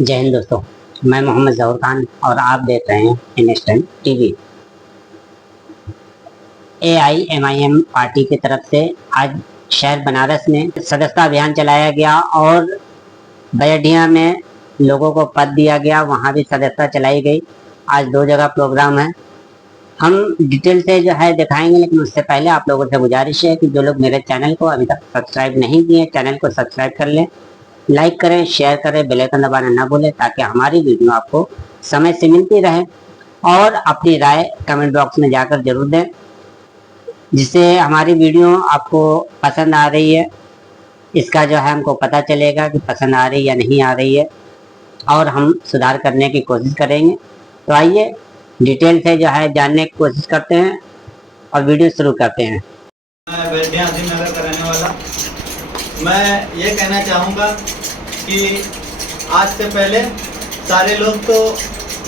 जय हिंद दोस्तों, मैं मोहम्मद ज़हूर खान और आप देख रहे हैं इंस्टेंट टीवी। AIMIM पार्टी की तरफ से आज शहर बनारस में सदस्यता अभियान चलाया गया और बयडिया में लोगों को पद दिया गया, वहाँ भी सदस्यता चलाई गई। आज 2 जगह प्रोग्राम है। हम डिटेल से जो है दिखाएंगे, लेकिन उससे पहले आप लोगों से गुजारिश है कि जो लोग मेरे चैनल को अभी तक सब्सक्राइब नहीं किए, चैनल को सब्सक्राइब कर लें, लाइक करें, शेयर करें, बेल आइकन दबाना ना भूलें, ताकि हमारी वीडियो आपको समय से मिलती रहे। और अपनी राय कमेंट बॉक्स में जाकर जरूर दें, जिससे हमारी वीडियो आपको पसंद आ रही है इसका जो है हमको पता चलेगा कि पसंद आ रही या नहीं आ रही है, और हम सुधार करने की कोशिश करेंगे। तो आइए डिटेल से जो है जानने की कोशिश करते हैं और वीडियो शुरू करते हैं। मैं बयडिया नगर का रहने वाला। मैं ये कहना चाहूँगा कि आज से पहले सारे लोग तो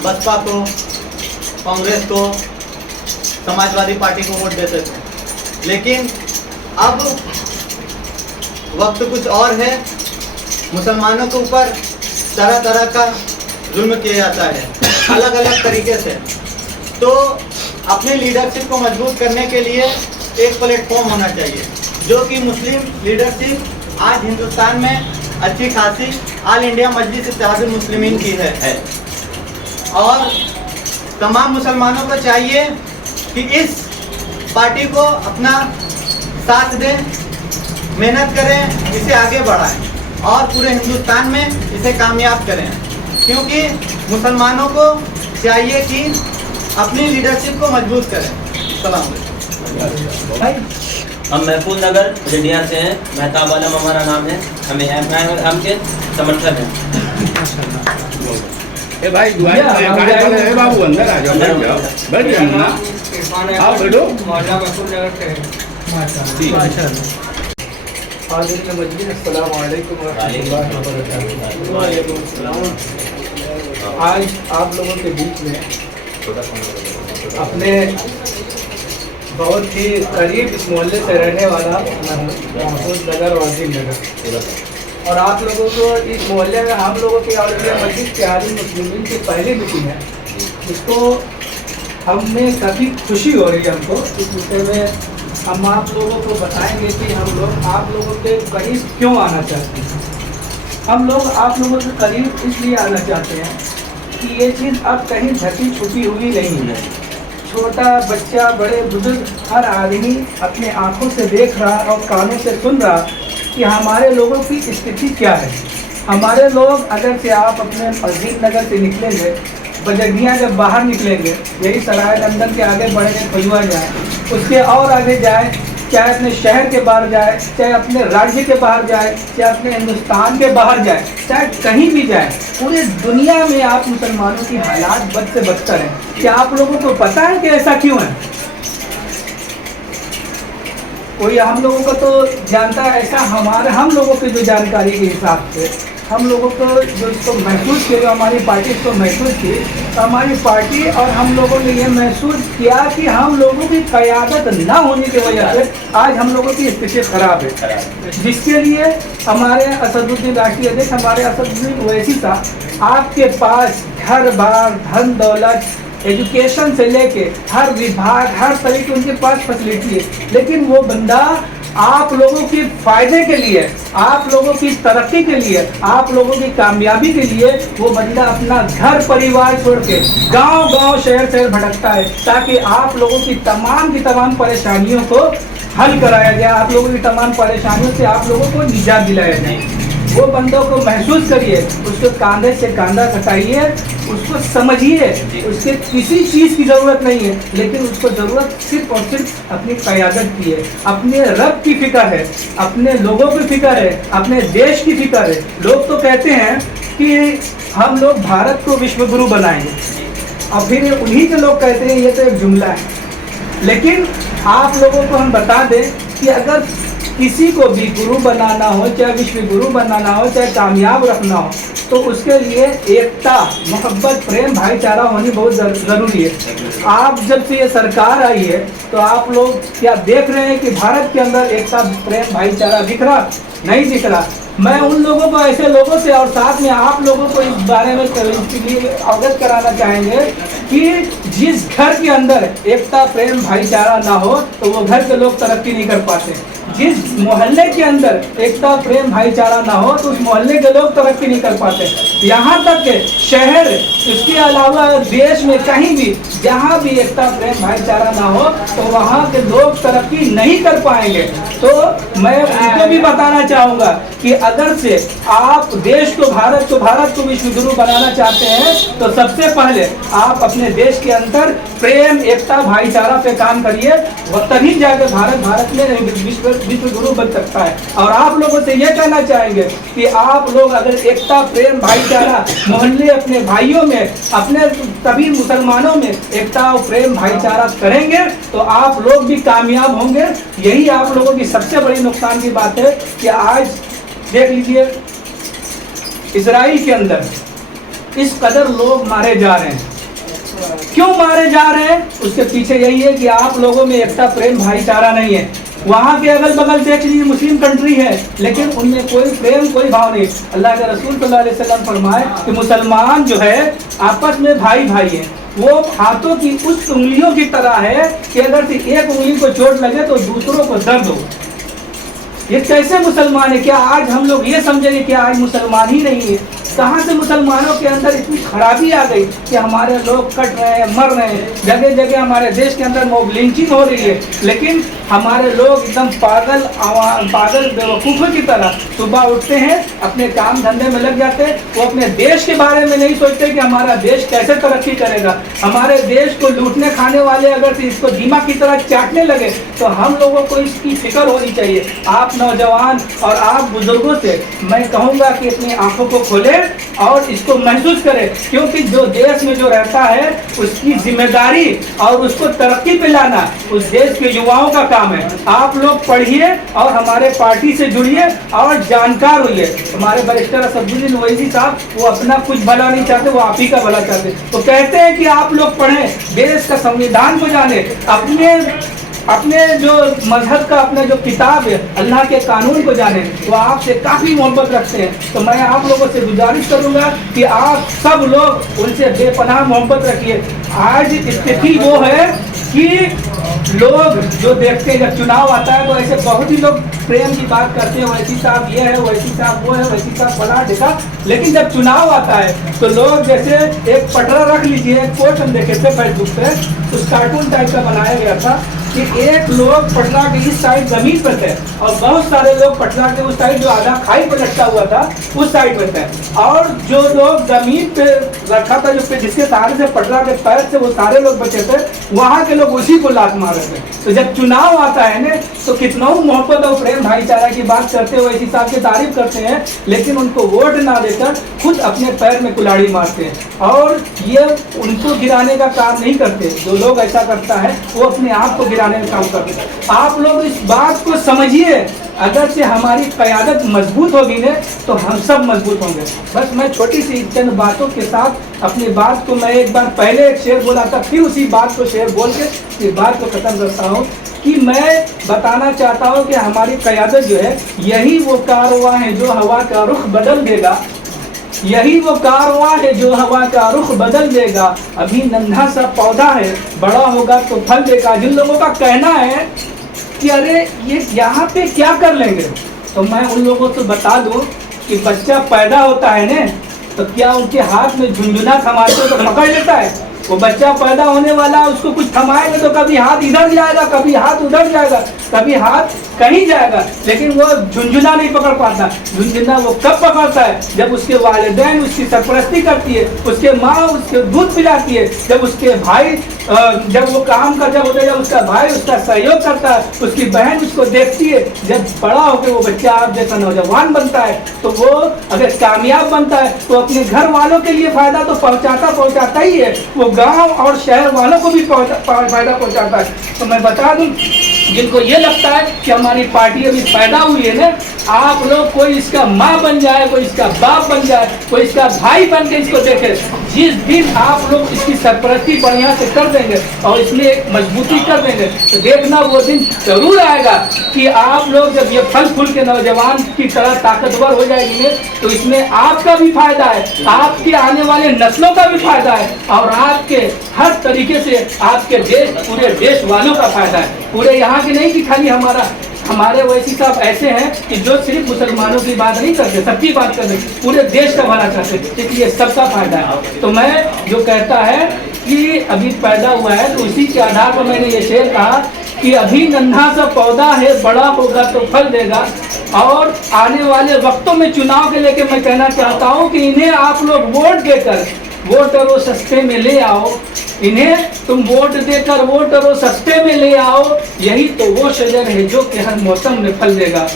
बसपा को, कांग्रेस को, समाजवादी पार्टी को वोट देते थे, लेकिन अब वक्त कुछ और है। मुसलमानों के ऊपर तरह तरह का जुल्म किया जाता है, अलग अलग तरीके से। तो अपने लीडरशिप को मजबूत करने के लिए एक प्लेटफॉर्म होना चाहिए, जो कि मुस्लिम लीडरशिप आज हिंदुस्तान में अच्छी खासी ऑल इंडिया मजलिस इत्तेहादुल मुस्लिमीन की है। और तमाम मुसलमानों को चाहिए कि इस पार्टी को अपना साथ दें, मेहनत करें, इसे आगे बढ़ाएं और पूरे हिंदुस्तान में इसे कामयाब करें, क्योंकि मुसलमानों को चाहिए कि अपनी लीडरशिप को मजबूत करें। सलाम। हम महफूज नगर बयडिया से हैं। मेहताब आलम हमारा नाम है। हम के समर्थक हैं। ए भाई दुआई ए बाबू अंदर आ जाओ, बैठ जाओ, बैठ जाओ ना, आओ बैठो। महफूज नगर से हैं। आज आप लोगों के बीच में अपने बहुत ही करीब इस मोहल्ले से रहने वाला महफूज नगर और अजीम नगर, और आप लोगों को इस मोहल्ले में आप लोगों की ऑल इंडिया मजलिस इत्तेहादुल मुस्लिमीन की पहली मीटिंग है, जिसको हमें काफ़ी खुशी हो रही है। हमको इस विषय में हम आप लोगों को बताएंगे कि हम लोग आप लोगों के करीब क्यों आना चाहते हैं। हम लोग आप लोगों के करीब इसलिए आना चाहते हैं कि ये चीज़ अब कहीं ढकी छुपी हुई नहीं है। छोटा बच्चा, बड़े बुजुर्ग, हर आदमी अपने आंखों से देख रहा और कानों से सुन रहा कि हमारे लोगों की स्थिति क्या है। हमारे लोग, अगर से आप अपने अजीम नगर से निकलेंगे, बजडिया जब बाहर निकलेंगे, यही सराय लंदन के आगे बढ़ेंगे, पयुआ जाए, उसके और आगे जाए, चाहे अपने शहर के बाहर जाए, चाहे अपने राज्य के बाहर जाए, चाहे अपने हिंदुस्तान के बाहर जाए, चाहे कहीं भी जाए, पूरे दुनिया में आप मुसलमानों की हालात बद से बदतर हैं। क्या आप लोगों को पता है कि ऐसा क्यों है? कोई हम लोगों को तो जानता है ऐसा। हम लोगों की जो जानकारी के हिसाब से हम लोगों को जो इसको महसूस किया, जो हमारी पार्टी इसको महसूस की, तो हमारी पार्टी और हम लोगों ने ये महसूस किया कि हम लोगों की क़यादत ना होने की वजह से आज हम लोगों की स्थिति खराब है, जिसके लिए हमारे असदुद्दीन राष्ट्रीय अध्यक्ष, हमारे असदुद्दीन ओवैसी साहब, आपके पास घर बार, धन दौलत, एजुकेशन से लेके हर विभाग, हर तरह की उनके पास फैसिलिटी है, लेकिन वो बंदा आप लोगों के फायदे के लिए, आप लोगों की तरक्की के लिए, आप लोगों की कामयाबी के लिए वो बंदा अपना घर परिवार छोड़ के गांव-गांव, शहर-शहर भटकता है, ताकि आप लोगों की तमाम परेशानियों को हल कराया जाए, आप लोगों की तमाम परेशानियों से आप लोगों को निजात दिलाया जाए। वो बंदों को महसूस करिए, उसको कांधे से कांधा कटाइए, उसको समझिए, उसके किसी चीज़ की ज़रूरत नहीं है, लेकिन उसको ज़रूरत सिर्फ और सिर्फ अपनी क़यादत की है, अपने रब की फ़िक्र है, अपने लोगों की फ़िक्र है, अपने देश की फ़िक्र है। लोग तो कहते हैं कि हम लोग भारत को विश्व गुरु बनाएंगे, और फिर उन्हीं के लोग कहते हैं ये तो एक जुमला है। लेकिन आप लोगों को हम बता दें कि अगर किसी को भी गुरु बनाना हो, चाहे विश्व गुरु बनाना हो, चाहे कामयाब रखना हो, तो उसके लिए एकता, मोहब्बत, प्रेम, भाईचारा होनी बहुत ज़रूरी है। आप जब से ये सरकार आई है, तो आप लोग क्या देख रहे हैं कि भारत के अंदर एकता, प्रेम, भाईचारा दिख रहा? नहीं दिख रहा। मैं उन लोगों को, ऐसे लोगों से और साथ में आप लोगों को इस बारे में इसके लिए अवगत कराना चाहेंगे कि जिस घर के अंदर एकता, प्रेम, भाईचारा ना हो तो वो घर के लोग तरक्की नहीं कर पाते। जिस मोहल्ले के अंदर एकता, प्रेम, भाईचारा ना हो तो उस मोहल्ले के लोग तरक्की नहीं कर पाते। यहाँ तक के शहर, इसके अलावा देश में कहीं भी जहाँ भी एकता, प्रेम, भाईचारा ना हो तो वहाँ के लोग तरक्की नहीं कर पाएंगे। तो मैं उनको भी बताना चाहूँगा कि अगर से आप देश को, भारत को विश्व गुरु बनाना चाहते हैं तो सबसे पहले आप अपने देश के अंदर प्रेम, एकता, भाईचारा पे काम करिए, तभी जाकर भारत में विश्व गुरु बन सकता है। और आप लोगों से ये कहना चाहेंगे कि आप लोग अगर एकता, प्रेम, भाईचारा मोहल्ले, अपने भाइयों में, अपने सभी मुसलमानों में एकता और प्रेम, भाईचारा करेंगे तो आप लोग भी कामयाब होंगे। यही आप लोगों की सबसे बड़ी नुकसान की बात है कि आज देख लीजिए इजराइल के अंदर इस कदर लोग मारे जा रहे हैं। क्यों मारे जा रहे हैं? उसके पीछे यही है कि आप लोगों में एकता, प्रेम, भाईचारा नहीं है। वहाँ के अगल बगल देख लीजिए मुस्लिम कंट्री है, लेकिन उनमें कोई प्रेम, कोई भाव नहीं। अल्लाह के रसूल सल्लल्लाहु अलैहि वसल्लम फरमाए कि मुसलमान जो है आपस में भाई भाई है। वो हाथों की उस उंगलियों की तरह है कि अगर एक उंगली को चोट लगे तो दूसरों को दर्द हो। ये कैसे मुसलमान है? क्या आज हम लोग ये समझेंगे कि आज मुसलमान ही नहीं है? कहाँ से मुसलमानों के अंदर इतनी खराबी आ गई कि हमारे लोग कट रहे हैं, मर रहे हैं, जगह जगह हमारे देश के अंदर मॉब लिंचिंग हो रही है, लेकिन हमारे लोग एकदम पागल बेवकूफ़ों की तरह सुबह उठते हैं, अपने काम धंधे में लग जाते हैं। वो अपने देश के बारे में नहीं सोचते कि हमारा देश कैसे तरक्की करेगा। हमारे देश को लूटने खाने वाले अगर इसको दीमक की तरह चाटने लगे तो हम लोगों को इसकी फिक्र होनी चाहिए। आप नौजवान और आप बुजुर्गों से मैं कहूँगा कि अपनी आंखों को खोलें और इसको महसूस करें, क्योंकि जो देश में जो रहता है उसकी जिम्मेदारी और उसको तरक्की पे लाना उस देश के युवाओं का काम है। आप लोग पढ़िए और हमारे पार्टी से जुड़िए और जानकार होइए। हमारे बैरिस्टर असदुद्दीन ओवैसी साहब वो अपना कुछ भला नहीं चाहते, वो आप ही का भला चाहते। तो कहते हैं कि आप लोग पढ़ें, देश का संविधान को जाने, अपने जो मजहब का अपना जो किताब है अल्लाह के कानून को जाने। वो आपसे काफ़ी मोहब्बत रखते हैं। तो मैं आप लोगों से गुजारिश करूंगा कि आप सब लोग उनसे बेपनाह मोहब्बत रखिए। आज स्थिति वो है कि लोग जो देखते हैं जब चुनाव आता है तो ऐसे बहुत ही लोग प्रेम की बात करते हैं, वैसी साहब ये है, वैसी साहब वो है, वैसी साहब फला ढिका। लेकिन जब चुनाव आता है तो लोग जैसे एक पटरा रख लीजिए, एक पोस्ट हम देखे थे फेसबुक पे, उस कार्टून टाइप का बनाया गया था कि एक लोग पटना के इस साइड जमीन पर थे और बहुत सारे लोग पटना के उस साइड जो आधा खाई पर लटका हुआ था उस साइड पर थे, और जो लोग जमीन पे रखा था जिसके सहारे से पटना के पैर से वो सारे लोग बचे थे, वहाँ के लोग उसी को लात मार रहे थे। तो जब चुनाव आता है ना तो कितना मोहब्बत और प्रेम भाईचारा की बात करते हुए इसी साहब की तारीफ करते हैं, लेकिन उनको वोट ना देकर खुद अपने पैर में कुल्हाड़ी मारते हैं और ये उनको गिराने का काम नहीं करते। जो लोग ऐसा करता है वो अपने आप को गिराने का काम करते हैं। आप लोग इस बात को समझिए, अगर से हमारी क़यादत मजबूत होगी ना तो हम सब मजबूत होंगे। बस मैं छोटी सी चंद बातों के साथ अपनी बात को, मैं एक बार पहले एक शेर बोला था, फिर उसी बात को शेर बोल के इस बात को ख़त्म करता हूँ कि मैं बताना चाहता हूँ कि हमारी क़यादत जो है यही वो कारवां है जो हवा का रुख बदल देगा, यही वो कारवां है जो हवा का रुख बदल देगा। अभी नन्हा सा पौधा है, बड़ा होगा तो फल देगा। जिन लोगों का कहना है कि अरे ये यहाँ पे क्या कर लेंगे, तो मैं उन लोगों से बता दूं कि बच्चा पैदा होता है ना तो क्या उनके हाथ में झुंझुना थमाते तो पकड़ लेता है? वो बच्चा पैदा होने वाला, उसको कुछ थमाएंगे तो कभी हाथ इधर जाएगा, कभी हाथ उधर जाएगा, कभी हाथ कहीं जाएगा, लेकिन वो झुंझुना नहीं पकड़ पाता। झुंझुना वो कब पकड़ता है? जब उसके वालिदैन उसकी सरपरस्ती करती है, उसके माँ उसके दूध पिलाती है, जब उसके भाई जब वो काम का जब होता है, जब उसका भाई उसका सहयोग करता है, उसकी बहन उसको देखती है। जब बड़ा होकर वो बच्चा आप जैसा नौजवान बनता है तो वो अगर कामयाब बनता है तो अपने घर वालों के लिए फ़ायदा तो पहुँचाता ही है, वो गाँव और शहर वालों को भी फ़ायदा पहुँचाता है। तो मैं बता दूँ जिनको ये लगता है कि हमारी पार्टी अभी पैदा हुई है ना, आप लोग कोई इसका माँ बन जाए, कोई इसका बाप बन जाए, कोई इसका भाई बन के इसको देखे। जिस दिन आप लोग इसकी सरपरस्ती बढ़िया से कर देंगे और इसमें एक मजबूती कर देंगे तो देखना वो दिन जरूर आएगा कि आप लोग जब ये फल फूल के नौजवान की तरह ताकतवर हो जाएंगे तो इसमें आपका भी फायदा है, आपके आने वाले नस्लों का भी फायदा है और आपके हर तरीके से आपके देश, पूरे देश वालों का फायदा है। पूरे यहाँ के नहीं कि खाली हमारे वैसी साहब ऐसे हैं कि जो सिर्फ मुसलमानों की बात नहीं करते, सबकी बात करते, पूरे देश का भला करते, इसलिए सबका फायदा है। तो मैं जो कहता है कि अभी पैदा हुआ है तो उसी के आधार पर मैंने ये शेर कहा कि अभी नन्हा सा पौधा है, बड़ा होगा तो फल देगा। और आने वाले वक्तों में चुनाव के लेके मैं कहना चाहता हूँ कि इन्हें आप लोग वोट देकर वोटरों सस्ते में ले आओ, इन्हें तुम वोट देकर वोटरों सस्ते में ले आओ। यही तो वो शजर है जो कि हर मौसम में फल देगा,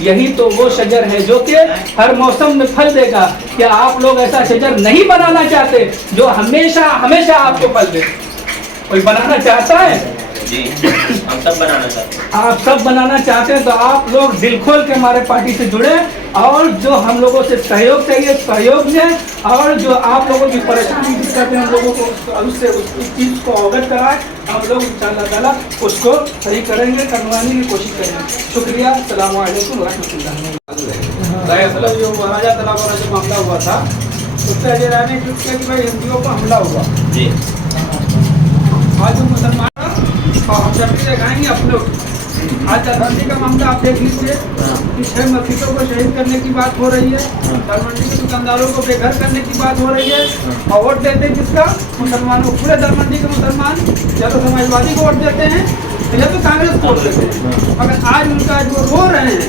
यही तो वो शजर है जो कि हर मौसम में फल देगा। क्या आप लोग ऐसा शजर नहीं बनाना चाहते जो हमेशा हमेशा आपको फल दे? कोई बनाना चाहता है? जी, हम सब बनाना चाहते हैं। आप सब बनाना चाहते हैं तो आप लोग दिल खोल के हमारे पार्टी से जुड़े और जो हम लोगों से सहयोग चाहिए सहयोग लें और जो आप लोगों की परेशानी दिक्कत है हम लोगों को उससे उस चीज़ को अवगत कराएं। हम लोग इंशाअल्लाह ताला उसको सही करेंगे, करवाने की कोशिश करेंगे। शुक्रिया, अस्सलाम वालेकुम रहमतुल्लाह। जो महाराजा तालाब वाला जो मामला हुआ था उससे अजय राय ने ट्वीट किया कि भाई हिंदुओं पर हमला हुआ। जी, आज जो मुसलमान और हम जब भी दिखाएंगे अपने आज दरमंडी का मामला आप देख लीजिए कि 6 मस्जिदों को शहीद करने की बात हो रही है, दरमंडी के दुकानदारों को बेघर करने की बात हो रही है और वोट देते हैं किसका? मुसलमानों को। पूरे दरमंडी के मुसलमान या तो समाजवादी को वोट देते हैं या तो कांग्रेस को वोट देते हैं। मगर आज उनका जो रो रहे हैं,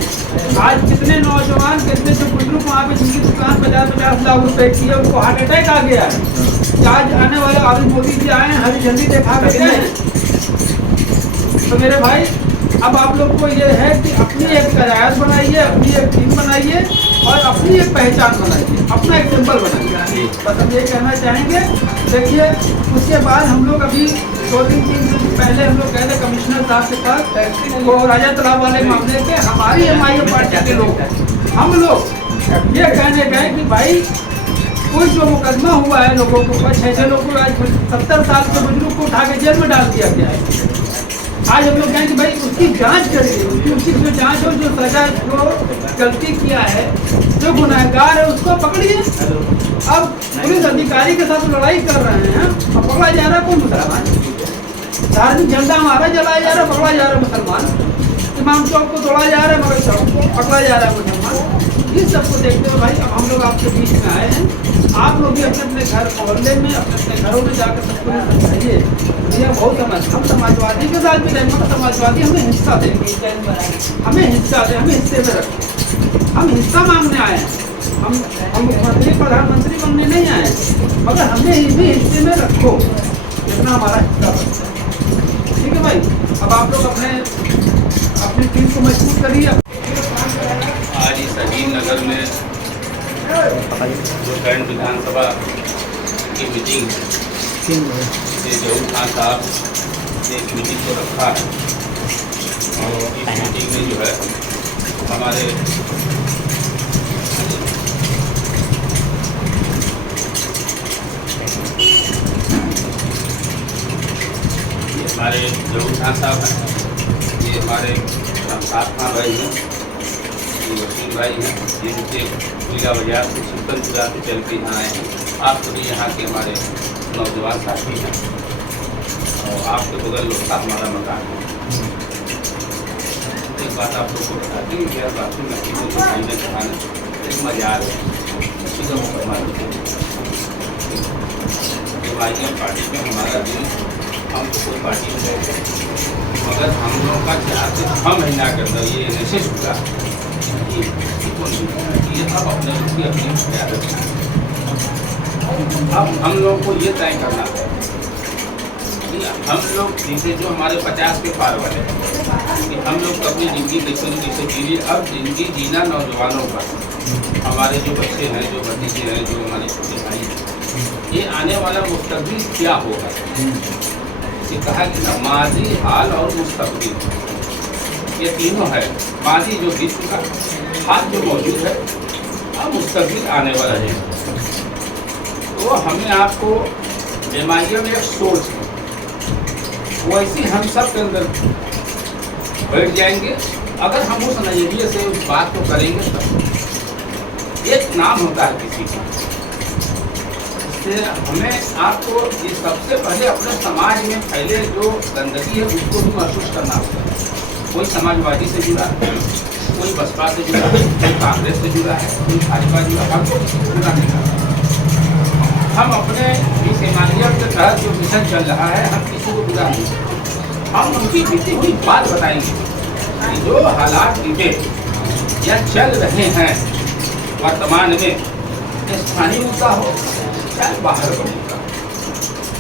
आज कितने नौजवान कितने जो बुजुर्ग वहाँ पे जिनकी दुकान 50-50 लाख रुपए की है उनको हार्ट अटैक आ गया है। आज आने वाले आदमी मोदी जी आए हैं, हरी झंडी दिखा के गए हैं। तो मेरे भाई अब आप लोग को ये है कि अपनी एक कयादत बनाइए, अपनी एक टीम बनाइए और अपनी एक पहचान बनाइए, अपना एक सिंबल बनाइए। बस हम ये कहना चाहेंगे। देखिए उसके बाद हम लोग अभी 2-3 दिन पहले हम लोग गए थे कमिश्नर साहब के साथ वो राजा तालाब वाले मामले के हमारी MIM पार्टी के लोग हैं। हम लोग ये कहने गए कि भाई कोई जो मुकदमा हुआ है लोगों को 6 लोगों को आज 70 साल के बुजुर्ग को उठा के जेल में डाल दिया गया है। आज हम लोग कहें कि भाई उसकी जांच करिए, उसकी जो जांच हो, जो सजा, जो गलती किया है, जो गुनहगार है उसको पकड़िए। अब पुलिस अधिकारी के साथ लड़ाई कर रहे हैं और पकड़ा जा रहा है कौन? मुसलमान। धार्मिक झंडा हमारा जलाया जा रहा है, पकड़ा जा रहा है मुसलमान। इमाम चौक को तोड़ा जा रहा है मगर चौक को पकड़ा जा रहा है मुसलमान। इस सबको देखते हुए भाई अब हम लोग आपके बीच में आए हैं। आप लोग भी अपने अपने घर मोहल्ले में अपने घरों में जाकर सबको समझाइए। ये बहुत हम समाजवादी के साथ भी रहेंगे मगर समाजवादी हमें हिस्सा देंगे, हमें हिस्सा दें, हमें हिस्से में रखें। हम हिस्सा मांगने आए हैं, हम मुख्यमंत्री प्रधानमंत्री बनने नहीं आए मगर हमें भी हिस्से में रखो, इतना हमारा हिस्सा बनता है। ठीक है भाई, अब आप लोग अपनी टीम को मजबूत करिए। आज इस अजीम नगर में जो करंट विधानसभा की मीटिंग से जहूर खान साहब ने इस मीटिंग को रखा है और इस मीटिंग में जो है हमारे जहूर खान साहब हैं, ये हमारे साथ खान भाई हैं, वकील भाई हैं, जिनसे पूरा बाजार से सुल्तानपुरा से चल के यहाँ आए हैं। आप सभी यहाँ के हमारे नौजवान साथी हैं और आपके बगल लोग का हमारा मकान है। एक बात आप लोग को बताते हैं कि बाथरूम में मजार है पार्टी में हमारा भी हम तो कोई पार्टी में गए मगर हम लोगों का 4 से 6 महीना कर दो ये निश्चित होगा ये अब अपने अपनी आदत है। अब हम लोग को ये तय करना है कि हम लोग जैसे जो हमारे 50 के पार वाले कि हम लोग अपनी ज़िंदगी कैसे जीने। अब ज़िंदगी जीना नौजवानों का, हमारे जो बच्चे हैं, जो भतीजे हैं, जो हमारे छोटे भाई हैं, ये आने वाला मुस्तकबिल क्या होगा। ये कहा कि माजी हाल और मुस्तकबिल ये तीनों है, माजी जो बीत चुका, हाल जो मौजूद है, अब मुस्तकबिल आने वाला है। तो हमने आपको एमआईएम एक सोच है, वैसे हम सब के अंदर बैठ जाएंगे। अगर हम उस नजरिए से उस बात को करेंगे तब एक नाम होता है किसी का, इससे हमें आपको ये सबसे पहले अपने समाज में फैले जो गंदगी है उसको भी महसूस करना होगा। कोई समाजवादी से जुड़ा है, कोई बसपा से जुड़ा है, कोई कांग्रेस से जुड़ा है, कोई भाजपा जुड़ा है, हमको जुड़ा नहीं करना। हम अपने इस एमआईएम के तहत जो मिशन चल रहा है, हम किसी को बुरा नहीं, हम उनकी बीती हुई बात बताएंगे कि जो हालात बीते या चल रहे हैं वर्तमान में, स्थानीय मुद्दा हो चाहे बाहर का मुद्दा,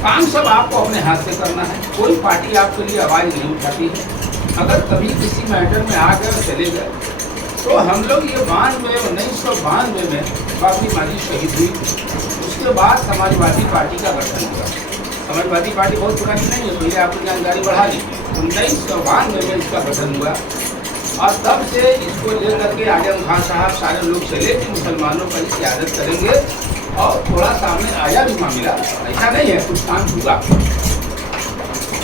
काम सब आपको अपने हाथ से करना है। कोई पार्टी आपके लिए आवाज़ नहीं उठाती है। अगर कभी किसी मैटर में आकर चले गए तो हम लोग ये 1992 में बाबरी माजी शहीद हुई, उसके बाद समाजवादी पार्टी का गठन हुआ। समाजवादी पार्टी बहुत पुरानी नहीं है, पहले आपको जानकारी बढ़ा दी। 1992 में इसका गठन हुआ और तब से इसको लेकर के आजम खान साहब सारे लोग चले कि मुसलमानों का क्यादत करेंगे और थोड़ा सामने आया भी मामला, ऐसा नहीं है कुछ काम हुआ,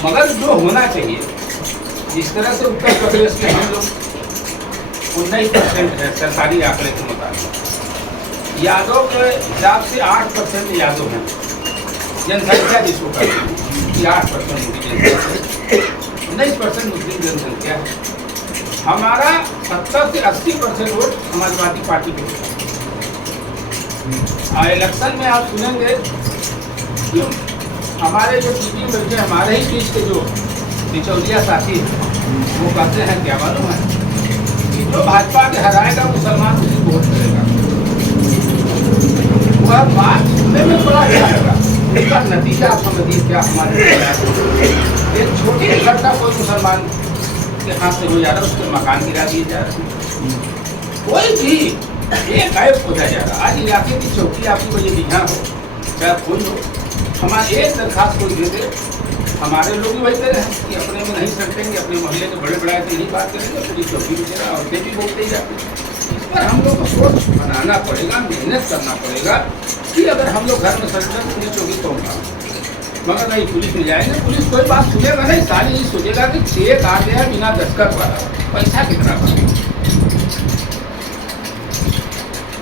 मगर जो होना चाहिए जिस तरह से उत्तर प्रदेश के हम लोग 19% है सरकारी आंकड़े के मुताबिक, यादव के हिसाब से 8% यादव हैं जनसंख्या जिसको कहते हैं, 8% उनकी जनसंख्या, 19% मुस्लिम जनसंख्या है। हमारा 70 से 80% वोट समाजवादी पार्टी को होता है। इलेक्शन में आप सुनेंगे कि हमारे जो टीवी में जो हमारे ही बीच के जो बिचौलिया साथी हैं वो कहते हैं क्या मालूम है कि जो भाजपा के हराएगा मुसलमान उसी को वोट करेगा। वह बात सुनने में बड़ा अच्छा लगा, उसका नतीजा आप समझिए क्या हमारे एक छोटी घटना कोई मुसलमान के हाथ से हो जा रहा है, उसके मकान गिरा दिए जा रहे हैं, कोई भी एक गायब होता जा रहा। आज इलाके की चौकी आपकी वजह दिखा हो चाहे कोई हो, हमारे एक दरखास्त कोई दे दे, हमारे लोग भी वही कह रहे हैं कि अपने में नहीं सटेंगे, अपने मोहल्ले के बड़े बड़े तो यही बात करेंगे, पूरी चौकी में चला और भी बोलते ही जाते हैं। इस पर हम लोग को सोच बनाना पड़ेगा, मेहनत करना पड़ेगा कि अगर हम लोग घर में सच रहे पुलिस चौकी कौन का, मगर नहीं पुलिस में जाएंगे, पुलिस कोई बात सुनेगा नहीं, सारी ये सोचेगा कि चेक आ गया बिना दस्तखत वाला, पैसा कितना बना।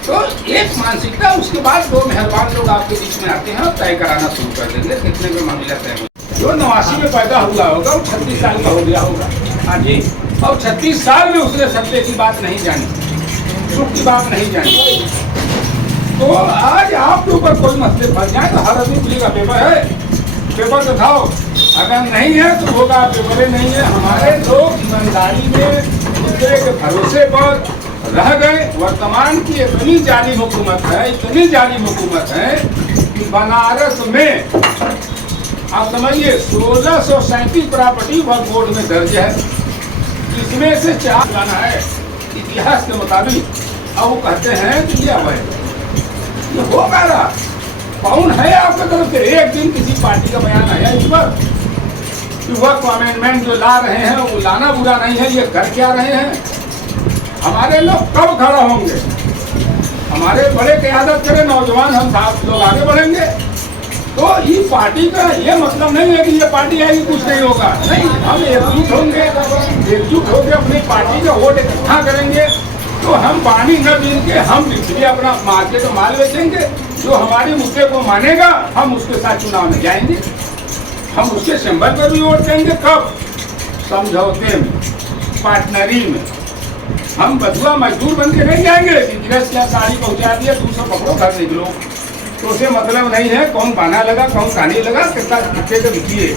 तो एक मानसिकता, उसके बाद दो मेहरबान लोग आपके बीच में आते हैं और तय कराना शुरू कर देंगे कितने में मामला तय हो। जो 89 में पैदा हुआ होगा वो 36 साल का हो गया होगा, हाँ जी, और 36 साल में उसने सत्य की बात नहीं जानी, सुख की बात नहीं जानी। तो आज आपके ऊपर कोई मसले फंस जाए तो हर आदमी बोलेगा पेपर है, पेपर दिखाओ, अगर नहीं है तो होगा पेपर नहीं है। हमारे लोग ईमानदारी में दूसरे के भरोसे पर रह गए। वर्तमान की इतनी जालिम हुकूमत है, इतनी जालिम हुकूमत है कि बनारस में आप समझिए 1637 प्रॉपर्टी वक्फ बोर्ड में दर्ज है, इसमें से 4 जाना है इतिहास के मुताबिक, और वो कहते हैं कि ये अवैध, ये हो क्या रहा। कौन है आपके तरफ से एक दिन किसी पार्टी का बयान आया इस पर कि वक्फ अमेंडमेंट जो ला रहे हैं वो लाना बुरा नहीं है, ये कर क्या रहे हैं। हमारे लोग कब खड़ा होंगे, हमारे बड़े क़यादत करें नौजवान, हम साथ लोग आगे बढ़ेंगे। तो ये पार्टी का ये मतलब नहीं है कि ये पार्टी आएगी कुछ नहीं होगा, नहीं, हम एकजुट होंगे, एकजुट होकर अपनी पार्टी का वोट इकट्ठा करेंगे। तो हम पानी न पीन के हम भी अपना मार्केट में माल बेचेंगे, जो हमारे मुद्दे को मानेगा हम उसके साथ चुनाव में जाएंगे, हम उसके सिंबल पर भी वोट देंगे। कब? समझौते में, पार्टनरी में। हम बदुआ मजदूर बन के नहीं जाएंगे, बिजनेस क्या साड़ी पहुंचा दिया, दूसरा पकड़ो घर निकलो, तो उसे मतलब नहीं है कौन पाना लगा कौन खाने लगा, कितना कितने के बिकिए,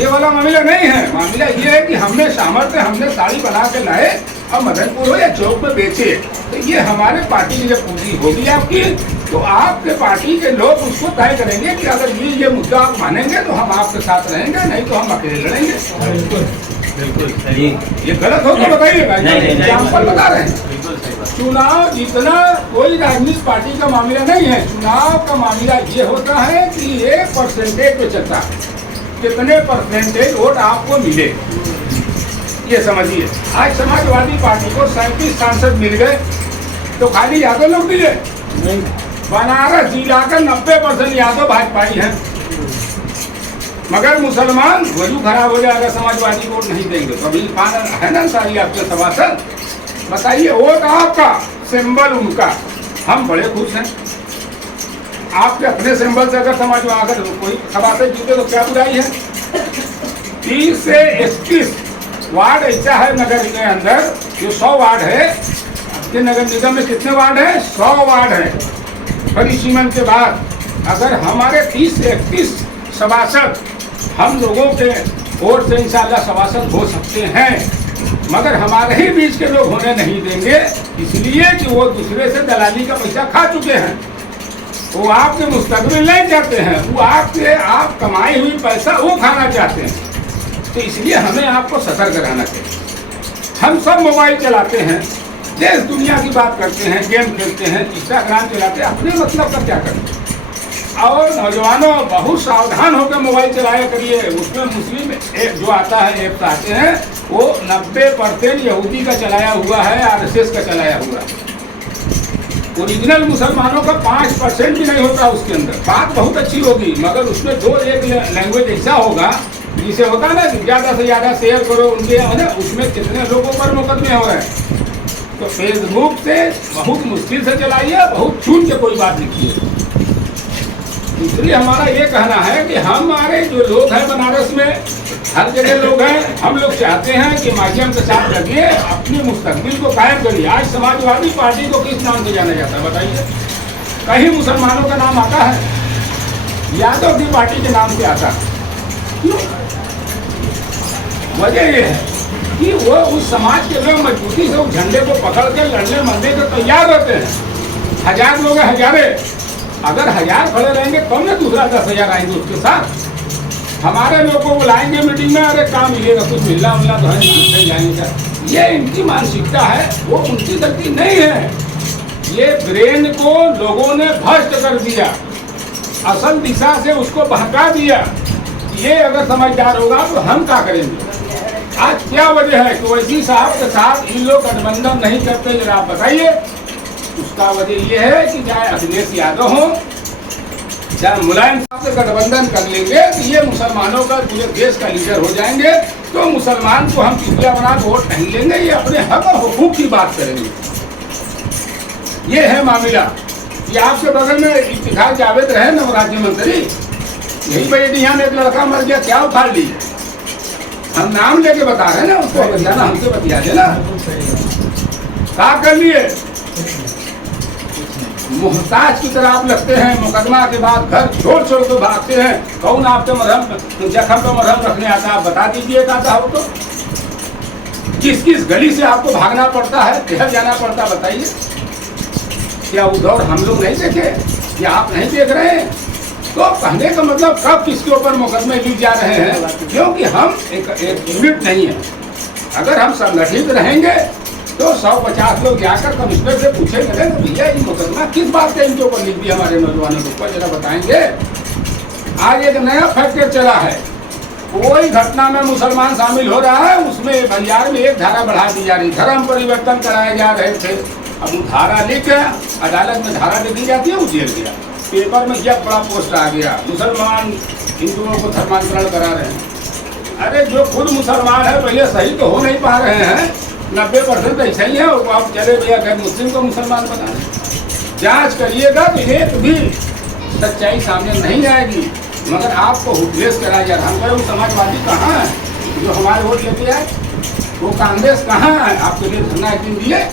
ये वाला मामला नहीं है। मामला ये है कि हमने सामर्थ्य, हमने साड़ी बना के लाए और मदनपुर हो या चौक में बेचे, तो ये हमारे पार्टी की जब पूंजी होगी आपकी, तो आपके पार्टी के लोग उसको तय करेंगे कि अगर ये मुद्दा आप मानेंगे तो हम आपके साथ रहेंगे, नहीं तो हम अकेले लड़ेंगे। बिल्कुल सही, ये गलत हो तो बताइएगा, एग्जाम्पल बता रहे हैं। चुनाव जीतना कोई राजनीतिक पार्टी का मामला नहीं है। चुनाव का मामला ये होता है कि एक परसेंटेज पे चलता है, कितने परसेंटेज वोट आपको मिले, ये समझिए, आज समाजवादी पार्टी को 37 सांसद मिल गए तो खाली यादव लोग मिले? बनारस जिला का 90% यादव भाजपाई हैं। मगर मुसलमान वजू खराब हो जाएगा, समाजवादी वोट नहीं देंगे। तो अभी है ना सारी आपके सभासद, बताइए वोट आपका, सिंबल उनका, हम बड़े खुश हैं। आपके अपने सिंबल से अगर समाजवादी अगर कोई सभासद जीते तो क्या बुराई है? 30 से 31 वार्ड ऐसा है नगर के अंदर, जो 100 वार्ड है। आपके नगर निगम में कितने वार्ड है? 100 वार्ड है। परिसीमन के बाद अगर हमारे 30 से 31 सभासद हम लोगों के वोट से इंशाल्लाह सभासद हो सकते हैं, मगर हमारे ही बीच के लोग होने नहीं देंगे, इसलिए कि वो दूसरे से दलाली का पैसा खा चुके हैं। वो आपके मुस्तकबिल नहीं चाहते हैं, वो आपके आप कमाई हुई पैसा वो खाना चाहते हैं। तो इसलिए हमें आपको सतर्क रहना चाहिए। हम सब मोबाइल चलाते हैं, देश दुनिया की बात करते हैं, गेम खेलते हैं, इंस्टाग्राम चलाते हैं, अपने मतलब का क्या करते हैं। और नौजवानों बहुत सावधान होकर मोबाइल चलाया करिए। उसमें मुस्लिम ऐप जो आता है, ऐप्स आते हैं, वो 90% यहूदी का चलाया हुआ है, RSS का चलाया हुआ है। ओरिजिनल मुसलमानों का 5% भी नहीं होता उसके अंदर। बात बहुत अच्छी होगी, मगर उसमें एक लैंग्वेज ऐसा होगा जिसे होता है ना कि ज़्यादा से ज़्यादा शेयर करो उनके, है ना, उसमें कितने लोगों पर मुकदमे हो रहे हैं। तो फेसबुक से बहुत मुश्किल से चलाइए, बहुत चुन के कोई बात लिखिए। दूसरी हमारा ये कहना है कि हमारे जो लोग हैं बनारस में, हर जगह लोग हैं, हम लोग चाहते हैं कि माध्यम के साथ लगिए, अपने मुस्तकबिल को कायम करिए। आज समाजवादी पार्टी को किस नाम से जाना जाता है बताइए? कहीं मुसलमानों का नाम आता है? यादव की पार्टी के नाम से आता है। क्यों? वजह ये है कि वो उस समाज के लोग मजबूती से उस झंडे को पकड़ के लड़ने मरने के तैयार रहते हैं। 1000 लोग हैं, हजारे, अगर 1000 खड़े रहेंगे तब ना दूसरा 10,000 आएंगे उसके साथ। हमारे लोग को बुलाएंगे मीटिंग में, अरे काम मिलेगा, कुछ मिलना उलना तो है नहीं, जाएंगे। ये इनकी मानसिकता है, वो उनकी गलती नहीं है। ये ब्रेन को लोगों ने भ्रष्ट कर दिया, असल दिशा से उसको बहका दिया। ये अगर समझदार होगा तो हम क्या करेंगे? आज क्या वजह है कि वैसी साहब के साथ इन लोग गठबंधन नहीं करते, जरा आप बताइए। उसका वजह यह है कि चाहे अखिलेश यादव हो, चाहे मुलायम साहब से गठबंधन कर लेंगे तो ये मुसलमानों का पूरे देश का लीडर हो जाएंगे। तो मुसलमान को हम चुटिया बना वोट नहीं लेंगे, ये अपने हक और हुकूक की बात करेंगे। ये है मामला। ये आपके बगल में इफ्तिखार जावेद रहे ना राज्य मंत्री, यही बेटियां में एक लड़का मर गया, क्या उखाड़ ली? हम नाम लेके बता रहे हैं ना, उसको जाना हमसे बतिया देना। क्या कर लिए? मुहताज की तरह आप लगते हैं, मुकदमा के बाद घर छोड़ छोड़ के भागते हैं। कौन आपके मरहम जख्म पे मरहम रखने आता है? आप बता दीजिए आता हो तो। किस किस गली से आपको भागना पड़ता है, शहर जाना पड़ता है, बताइए। क्या वो दौर हम लोग नहीं देखे या आप नहीं देख रहे हैं? तो कहने का मतलब कब किसके ऊपर मुकदमे ली जा रहे हैं? क्योंकि हम एक यूनिट नहीं है। अगर हम संगठित रहेंगे तो 150 लोग जाकर कमिश्नर से पूछेंगे ना भैया ये मुकदमा किस बात का इनके ऊपर लिख दिया हमारे नौजवानों को, जरा बताएंगे। आज एक नया फैक्टर चला है, कोई घटना में मुसलमान शामिल हो रहा है, उसमें भंडार में एक धारा बढ़ा दी जा रही, धर्म परिवर्तन कराए जा रहे थे। अब वो धारा लिख गया, अदालत में धारा दे दी जाती है, वो जेल गया। पेपर में क्या बड़ा पोस्ट आ गया, मुसलमान हिंदुओं को धर्मांतरण करा रहे हैं। अरे जो खुद मुसलमान है पहले सही तो हो नहीं पा रहे हैं, 90% ऐसा ही है। आप चले भैया गैर मुस्लिम को मुसलमान बना रहे, जांच करिएगा तो एक भी सच्चाई सामने नहीं आएगी। मगर आपको उपदेश कराया जा रहा है। हम वो समाजवादी कहाँ है जो हमारे वोट लेते आए? वो कांग्रेस कहाँ है? आपके लिए धरना एक दिन दिए।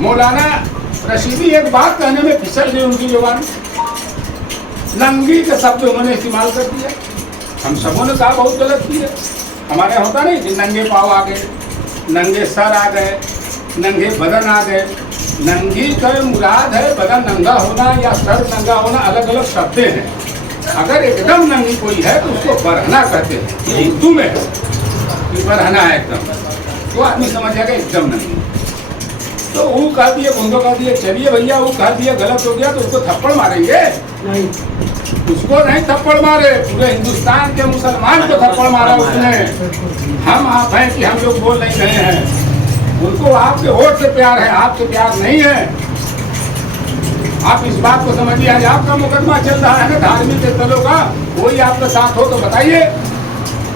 मौलाना रशीदी एक बात कहने में फिसल गई उनकी जुबान, नंगी के शब्द उन्होंने इस्तेमाल कर दिया। हम सबों ने कहा बहुत गलत किया। हमारे यहाँ होता नहीं कि नंगे पाँव आ गए, नंगे सर आ गए, नंगे बदन आ गए। नंगी का मुराद है बदन नंगा होना या सर नंगा होना, अलग अलग शब्द हैं। अगर एकदम नंगी कोई है तो उसको बरहना कहते हैं, ये हिंदू में है कि बरहना है एकदम, तो आदमी समझ जाएगा एकदम नंगी। तो वो कह दिए, उनको कह दिए चलिए भैया, वो कह दिया गलत हो गया तो उसको थप्पड़ मारेंगे? नहीं, उसको नहीं थप्पड़ मारे, पूरे हिंदुस्तान के मुसलमान को थप्पड़ मारा उसने। हम आप हैं कि हम लोग बोल नहीं रहे हैं, उनको आपके वोट से प्यार है, आपसे प्यार नहीं है। आप इस बात को समझिए। आज आपका मुकदमा चल रहा है ना धार्मिक स्थलों का, कोई आपके साथ हो तो बताइए।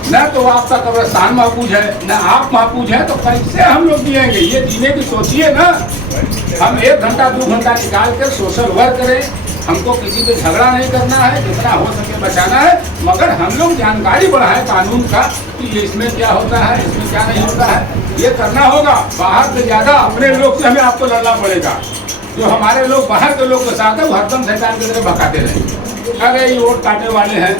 न तो आपका कब्रिस्तान महफूज है, न आप महफूज हैं, तो कैसे हम लोग जिएंगे? ये जीने की सोचिए ना। हम 1 घंटा 2 घंटा निकाल कर सोशल वर्क करें, हमको किसी से झगड़ा नहीं करना है, जितना हो सके बचाना है, मगर हम लोग जानकारी बढ़ाएं कानून का कि ये इसमें क्या होता है, इसमें क्या नहीं होता है, ये करना होगा। बाहर से ज्यादा अपने लोग से हमें आपको लड़ना पड़ेगा। जो हमारे लोग बाहर के लोग के साथ है वो हरदम शैतान की तरह भगाते रहेंगे। अरे ये वोट काटने वाले हैं,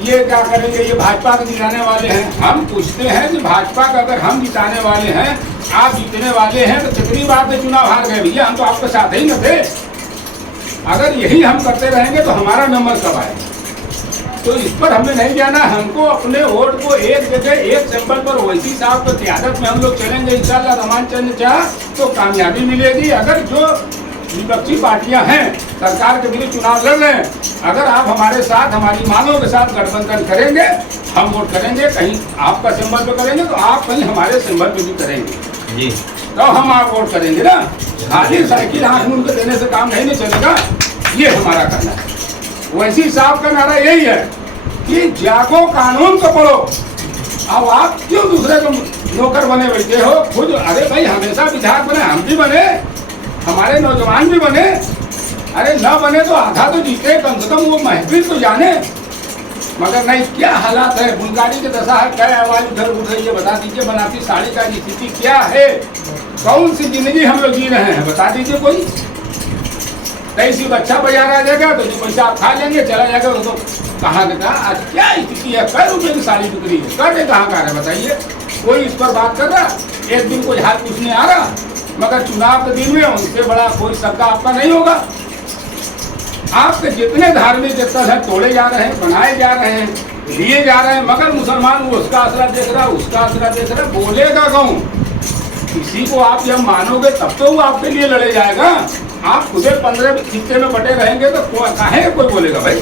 ये क्या करेंगे, ये भाजपा को जिताने वाले हैं। हम पूछते हैं कि भाजपा का अगर हम जिताने वाले हैं, आप जीतने वाले हैं, तो कितनी बार से चुनाव हार गए भैया? हम तो आपके साथ ही न थे। अगर यही हम करते रहेंगे तो हमारा नंबर कब आएगा? तो इस पर हमें नहीं जाना। हमको अपने वोट को एक जगह, एक सिंबल पर वैसी साहब की क़यादत में हम लोग चलेंगे इंशाअल्लाह रहमान चंद चाह तो कामयाबी मिलेगी। अगर जो विपक्षी पार्टियां हैं सरकार के विरुद्ध चुनाव लड़ रहे हैं, अगर आप हमारे साथ, हमारी मांगों के साथ गठबंधन करेंगे, हम वोट करेंगे, कहीं आपका सिंबल पे करेंगे तो आप कहीं हमारे सिंबल पे भी करेंगे जी, तो हम आप वोट करेंगे ना। खाली साइकिल आंख मूंद के देने से काम नहीं चलेगा, ये हमारा करना है। वैसी साहब का नारा यही है कि जागो, कानून को पढ़ो। अब आप क्यों दूसरे को नौकर बने बैठे हो? खुद अरे भाई हमेशा विधायक बने, हम भी बने, हमारे नौजवान भी बने। अरे न बने तो आधा तो जीते, कम से कम वो महफिल तो जाने। मगर नहीं, क्या हालात है, बुनकारी की दशा है, क्या आवाज उधर उठ रही है, बता दीजिए। बनाती साड़ी का स्थिति क्या है? कौन सी जिंदगी हम लोग जी रहे हैं, बता दीजिए कोई। कैसी बच्चा बाजार आ जाएगा तो जो पैसा आप खा लेंगे, चला जाएगा तो कहाँ का आज क्या स्थिति है? कै रुपये की साड़ी बिक्री है, कर्ज कहाँ का है बताइए? कोई इस पर बात कर रहा? एक दिन कोई हाल पूछने आ रहा? मगर चुनाव के दिन में उनसे बड़ा कोई सबका आपका नहीं होगा। आपके जितने धार्मिक स्थल है तोड़े जा रहे हैं, बनाए जा रहे हैं, लिए जा रहे हैं, मगर मुसलमान वो उसका आसरा देख रहा, उसका आसरा देख रहा। बोलेगा कौन? किसी को आप जब मानोगे तब तो वो आपके लिए लड़े जाएगा। आप खुदे 15 खिस्से में बटे रहेंगे तो काहे कोई बोलेगा भाई?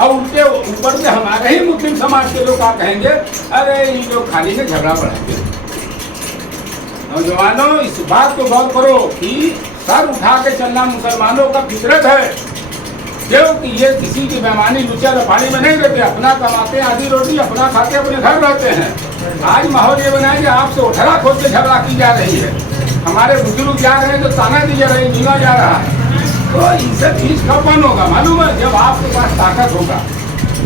और उनके ऊपर से हमारे ही मुस्लिम समाज के लोग क्या कहेंगे? अरे ये लोग खाली से झगड़ा बढ़ाएंगे। नौजवानों, इस बात को गौर करो कि सर उठा के चलना मुसलमानों का फितरत है, क्योंकि ये किसी की बेईमानी लुचा लफाड़ी में नहीं रहते। अपना कमाते आधी रोटी, अपना खाते, अपने घर रहते हैं। आज माहौल ये बनाए कि आपसे उठरा खोद के झगड़ा की जा रही है। हमारे बुजुर्ग जा रहे हैं तो ताना दी जा रही, नीला जा रहा है। तो इनसे चीज कब बंद होगा मालूम है? जब आपके पास ताकत होगा।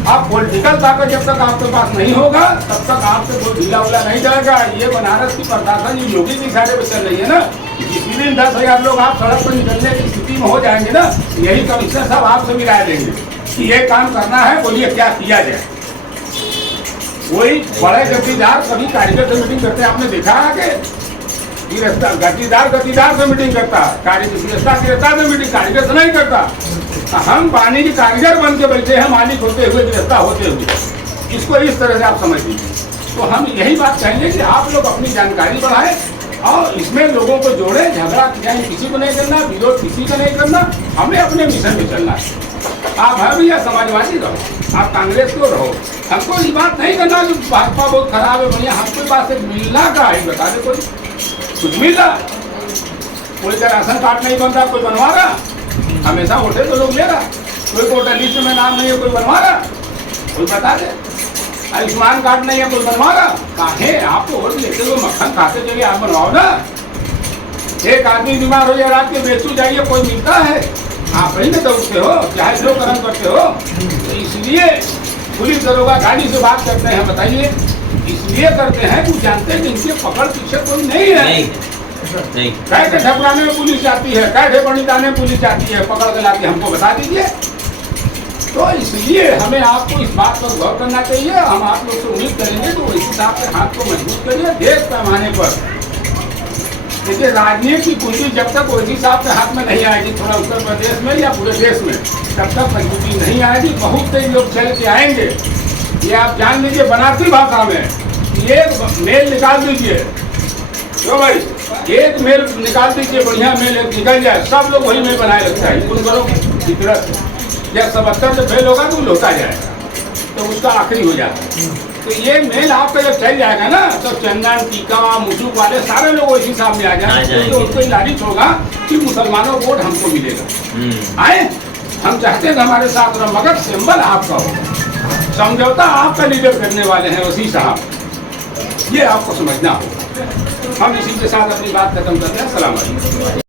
आप पॉलिटिकल ताकत जब तक आपके पास नहीं होगा तब तक आपसे कोई ढीला उला नहीं जाएगा। ये बनारस की प्रशासन ये योगी के इशारे पर चल रही है ना, इसी दिन 10,000 लोग आप सड़क पर निकलने की स्थिति में हो जाएंगे ना, यही कमिश्नर साहब आपसे भी राय देंगे कि ये काम करना है, बोलिए क्या किया जाए। वही बड़े गद्दीदार कभी कारीगर से मीटिंग करते हैं, आपने देखा है कि गद्दीदार से मीटिंग करता, गिरफ्तार से मीटिंग कारीगर से नहीं करता। हम पानी के कारीगर बन के बैठे हैं, मालिक होते हुए, गिरफ्तार होते हुए। इसको इस तरह से आप समझ लीजिए। तो हम यही बात कहेंगे कि आप लोग अपनी जानकारी बढ़ाएं और इसमें लोगों को जोड़े। झगड़ा किसी को नहीं करना, विरोध किसी का नहीं करना, हमें अपने मिशन में चलना है। आप है भैया समाजवादी रहो, आप कांग्रेस को रहो, हमको ये बात नहीं करना कि भाजपा बहुत खराब है भैया। हमको बात से मिलना का है, बता दे कोई कुछ मिल रहा? कोई का राशन कार्ड नहीं बन रहा, कोई बनवा रहा? हमेशा वोटे तो लोग ले रहा, कोई वोटर लिस्ट में नाम नहीं है, कोई बनवा रहा? कोई बता दे। आयुष्मान कार्ड नहीं है, कोई बनवा रहा? काहे? आपको वोट लेते हुए मक्खन खाते चलिए, आप बनवाओ ना। एक आदमी बीमार हो जाए, रात के बेचू जाइए, कोई मिलता है? आप ही में दौड़ते हो, चाहे जो कर्म करते हो। तो इसलिए पुलिस दरोगा गाड़ी से बात करते हैं, बताइए इसलिए करते हैं कि जानते हैं कि इनके पकड़ पीछे कोई नहीं है। कैसे ठपराने में पुलिस जाती है, कैसे बणिताने में पुलिस जाती है, पकड़ के लाके हमको बता दीजिए। तो इसलिए हमें आपको इस बात पर गौर करना चाहिए। हम आप लोग से उम्मीद करेंगे तो इस हिसाब से हाथ को मजबूत करिए। देश पैमाने पर देखिए, राजनीति की कुंजी जब तक उसी हिसाब से हाथ में नहीं आएगी, थोड़ा उत्तर प्रदेश में या पूरे देश में, तब तक मजबूती नहीं आएगी। बहुत से लोग चल के आएंगे, ये आप जान लीजिए। बनारसी भाषा में एक मेल निकाल दीजिए, क्यों भाई? एक मेल निकाल दीजिए, बढ़िया मेल एक निकल जाए, सब लोग वही मेल बनाए रखता है। कुल करो फितरत या 77 से फेल होगा तो होता जाएगा, तो उसका आखिरी हो जाता है। तो ये मेल आपका जब चल जाएगा ना, तो चंदन टीका मुसुक वाले सारे लोग इसी सामने आ जाएंगे, तो उसको लालच होगा कि मुसलमानों वोट हमको मिलेगा। आए हम चाहते हैं कि हमारे साथ रहो, मगर सिंबल आपका होगा, समझौता आपका लीडर करने वाले हैं वसी साहब, ये आपको समझना होगा। हम इसी के साथ अपनी बात खत्म करते हैं। सलाम अलैकुम।